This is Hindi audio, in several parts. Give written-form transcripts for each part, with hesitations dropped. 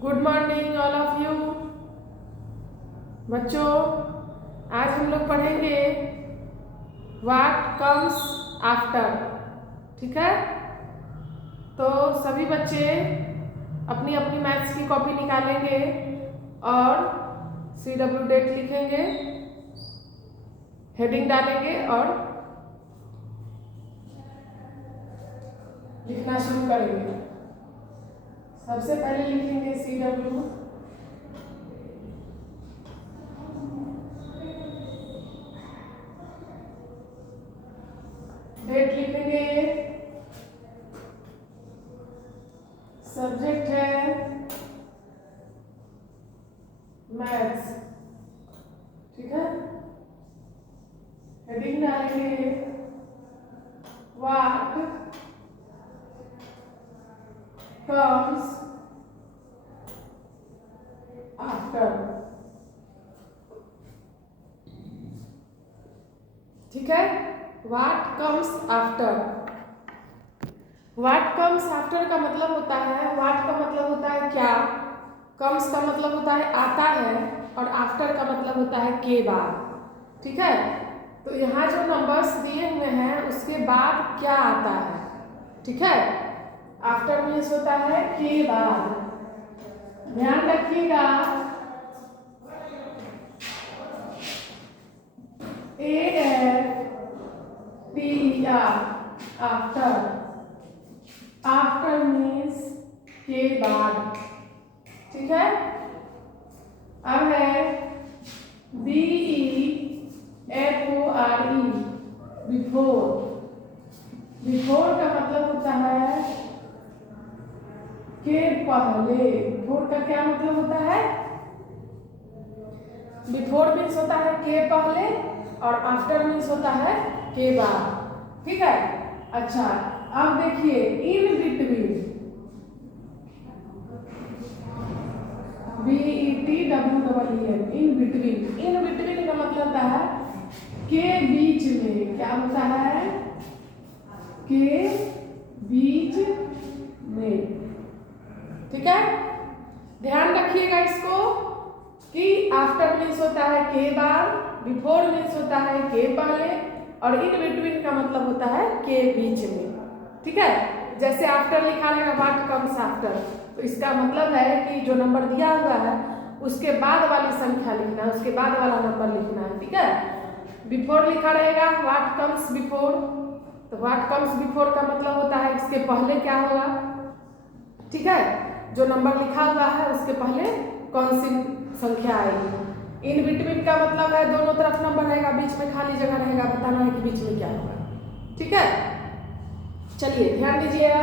Good morning all of you. बच्चों, आज हम लोग पढ़ेंगे व्हाट कम्स आफ्टर। ठीक है, तो सभी बच्चे अपनी अपनी मैथ्स की कॉपी निकालेंगे और CW डेट लिखेंगे, हेडिंग डालेंगे और लिखना शुरू करेंगे। सबसे पहले लिखेंगे CW, डेट लिखेंगे, सब्जेक्ट है मैथ्स। ठीक है, हेडिंग डालेंगे व्हाट कम्स आफ्टर। ठीक है, what comes after. What comes after का मतलब होता है, व्हाट का मतलब होता है क्या, कम्स का मतलब होता है आता है, और आफ्टर का मतलब होता है के बाद। ठीक है, तो यहाँ जो नंबर्स दिए हुए हैं उसके बाद क्या आता है। ठीक है, आफ्टर मीन्स होता है के बाद। ध्यान रखिएगा, आफ्टर, आफ्टर मीन्स के बाद। ठीक है, अब है BEFORE, बिफोर। बिफोर का मतलब होता है के पहले। बिफोर का क्या मतलब होता है, बिफोर मीन्स होता है के पहले और आफ्टर मीन्स होता है के बाद। ठीक है, अच्छा अब देखिए in between, BETWEEN, in between. In between का मतलब होता है के बीच में। क्या होता है, के बीच में। ठीक है, ध्यान रखिएगा इसको कि आफ्टर मीन्स होता है के बाद, बिफोर मीन्स होता है के पहले, और इन बिटवीन का मतलब होता है के बीच में। ठीक है, जैसे आफ्टर लिखा रहेगा व्हाट कम्स आफ्टर, तो इसका मतलब है कि जो नंबर दिया हुआ है उसके बाद वाली संख्या लिखना है, उसके बाद वाला नंबर लिखना है। ठीक है, बिफोर लिखा रहेगा व्हाट कम्स बिफोर, तो व्हाट कम्स बिफोर का मतलब होता है इसके पहले क्या होगा। ठीक है, जो नंबर लिखा हुआ है उसके पहले कौन सी संख्या आएगी। इन बिटवीन का मतलब है दोनों तरफ नंबर रहेगा, बीच में खाली जगह रहेगा, बताना है कि बीच में क्या होगा। ठीक है, चलिए ध्यान दीजिएगा,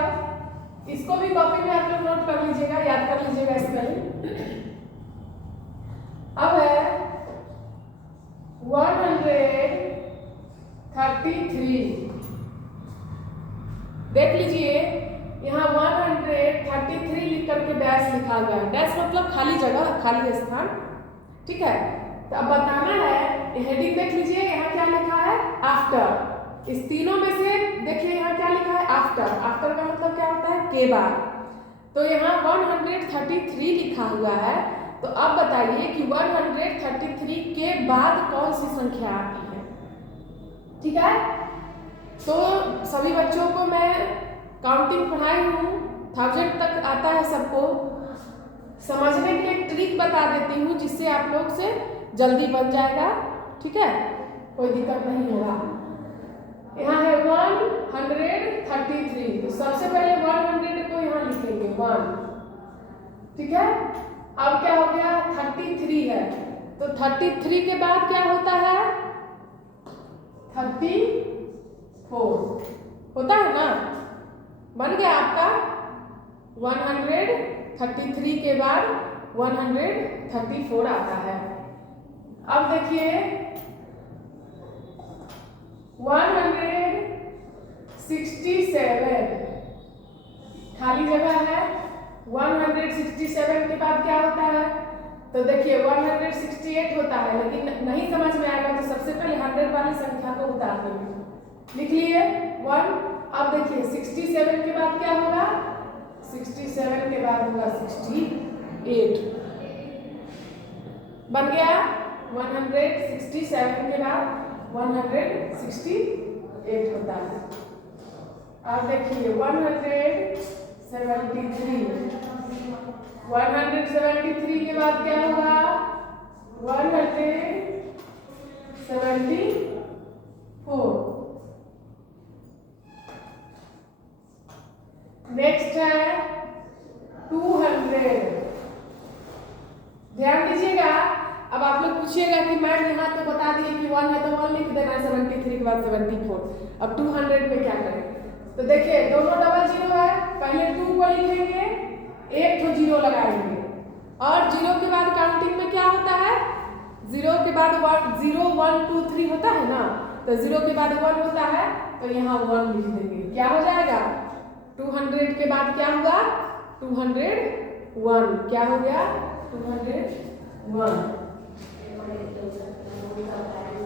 इसको भी कॉपी में आप लोग नोट कर लीजिएगा, याद कर लीजिएगा स्पेलिंग। अब है 133। देख लीजिए यहाँ 133 लिख करके डैश लिखा हुआ है। डैश मतलब खाली जगह, खाली स्थान। ठीक है, तो अब बताना है, हेडिंग देख लीजिए यहाँ क्या लिखा है, आफ्टर। इस तीनों में से देखिए यहाँ क्या लिखा है, आफ्टर। आफ्टर का मतलब क्या होता है, के बाद। तो यहाँ 133 लिखा हुआ है, तो अब बताइए कि 133 के बाद कौन सी संख्या आती है। ठीक है, तो सभी बच्चों को मैं काउंटिंग पढ़ाई हूँ, 1000 तक आता है सबको। समझने के लिए ट्रिक बता देती हूँ जिससे आप लोग से जल्दी बन जाएगा। ठीक है, कोई दिक्कत नहीं होगा। यहाँ है 133, तो सबसे पहले 100 को यहाँ लिखेंगे 1। ठीक है, अब क्या हो गया, 33 है, तो 33 के बाद क्या होता है, 34 होता है ना। बन गया आपका 133 के बाद 134 आता है। अब देखिए 167 खाली जगह है, 167 के बाद क्या होता है, तो देखिए 168 होता है, लेकिन नहीं समझ में आएगा तो सबसे पहले 100 वाली संख्या को उतार देंगे। लिख लिए 1। अब देखिए 67 के बाद क्या होगा, 67 के बाद होगा 64। 8 बन गया। 167 के बाद 168 होता है। अब देखिए 173 के बाद क्या होगा? 174। नेक्स्ट है 200। ध्यान दीजिएगा। अब आप लोग पूछिएगा कि मैम यहाँ तो बता दिए कि 1 है तो 1 लिख देना, 73 के बाद 74। अब 200 में क्या करें? तो देखिए दोनों डबल जीरो है, पहले 2 को लिखेंगे, एक तो जीरो लगाएंगे, और जीरो के बाद काउंटिंग में क्या होता है? जीरो के बाद 0 1 2 3 होता है ना, तो जीरो के बाद 1 होता है, तो यहाँ 1 लिख देंगे। क्या हो जाएगा? 200 के बाद क्या हुआ? 201। क्या हो गया? 201।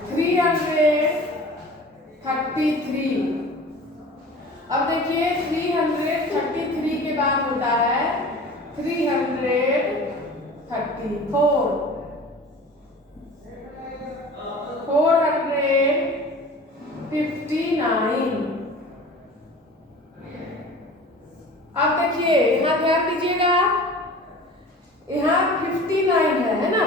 333। अब देखिए 333 के बाद होता है 334, 459। अब देखिए यहाँ ध्यान दीजिएगा, यहाँ 59 है ना,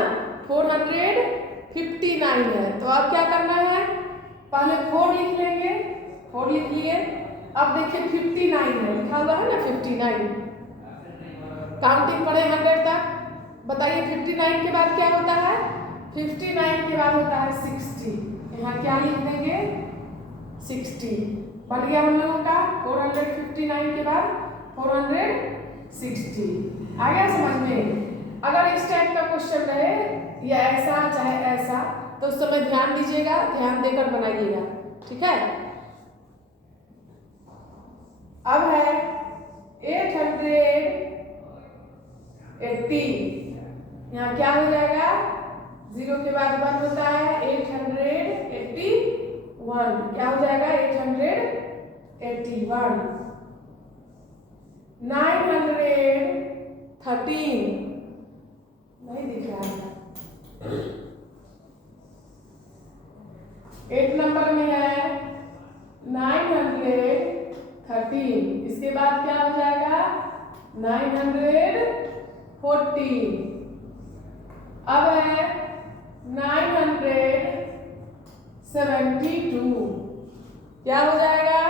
459 है, तो अब क्या करना है? पहले 4 लिख लेंगे, 4 लिख लिए। अब देखिए 59 है, लिखा हुआ है ना 59। काउंटिंग पढ़े 100 तक। बताइए 59 के बाद क्या होता है? 59 के बाद होता है 60। यहाँ क्या लिख देंगे? 60 बन गया हम लोगों का। 459 के बाद 460। आ गया समझ में? अगर इस टाइप का क्वेश्चन रहे या ऐसा चाहे ऐसा, तो उस समय ध्यान दीजिएगा, ध्यान देकर बनाइएगा, ठीक है? अब है 880। यहाँ क्या हो जाएगा? 0 के बाद 1 होता है, 881। क्या हो जाएगा? 881। 913 नहीं दिख रहा है, 8 नंबर में है 913। इसके बाद क्या हो जाएगा? 914। अब है 972। क्या हो जाएगा?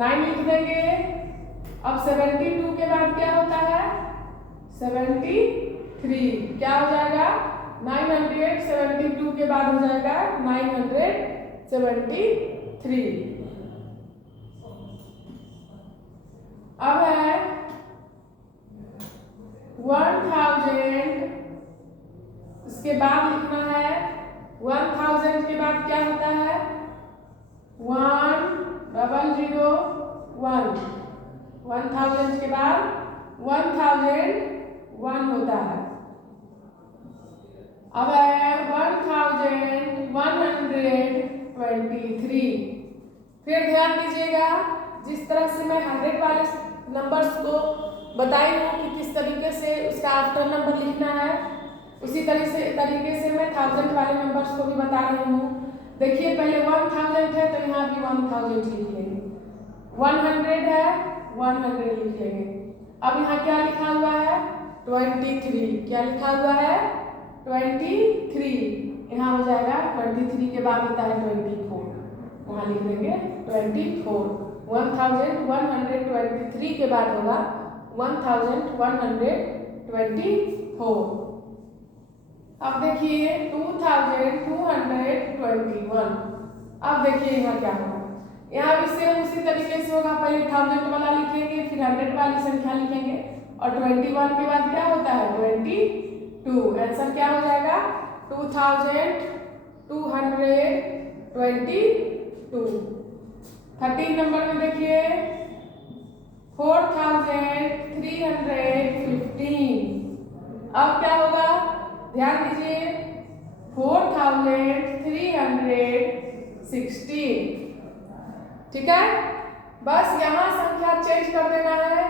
9 लिख देंगे। अब 72 के बाद क्या होता है? 73। क्या हो जाएगा? 972 के बाद हो जाएगा 973। अब है 1000। इसके बाद लिखना है 1000 के बाद क्या होता है? 1001। 1000 के बाद 1001 होता है। अब है 1123। फिर ध्यान दीजिएगा, जिस तरह से मैं 100 वाले नंबर्स को बताई हूँ कि किस तरीके से उसका आफ्टर नंबर लिखना है, उसी तरीके से मैं 1000 वाले नंबर्स को भी बता रही हूँ। देखिए पहले 1000 है तो यहाँ भी 1000 लिख लेंगे, 100 है 100 लिख लेंगे। अब यहाँ क्या लिखा हुआ है? 23। क्या लिखा हुआ है? 23। यहाँ हो जाएगा 23 के बाद होता है 24, वहाँ लिख देंगे 24। 1123 के बाद होगा 1124। अब देखिए 2221। अब देखिए यहाँ क्या होगा? यहाँ भी सेम उसी तरीके से होगा, पहले 1000 वाला लिखेंगे, फिर 100 वाली संख्या लिखेंगे, और 21 के बाद क्या होता है? 22। आंसर क्या हो जाएगा? 2222। 13 नंबर में देखिए 4315। अब क्या होगा? ध्यान दीजिए 4316। ठीक है, बस यहाँ संख्या चेंज कर देना है।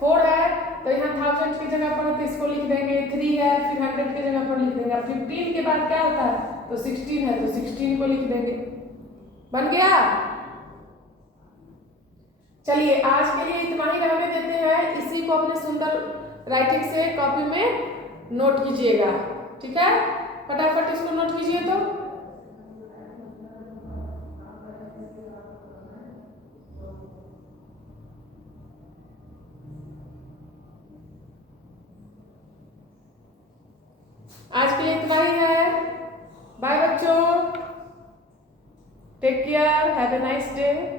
4 है तो यहाँ 1000 1000 की जगह पर तो इसको लिख देंगे 3 है, फिर 100 की जगह पर लिख देंगे। अब 15 के बाद क्या होता है, तो 16 है तो 16 को लिख देंगे। बन गया। चलिए आज के लिए इतना ही रहने देते हैं। इसी को अपने सुंदर राइटिंग से कॉपी में नोट कीजिएगा, ठीक है। फटाफट इसको नोट कीजिए। तो आज के लिए इतना ही है। बाय बच्चों, take care, have a nice day.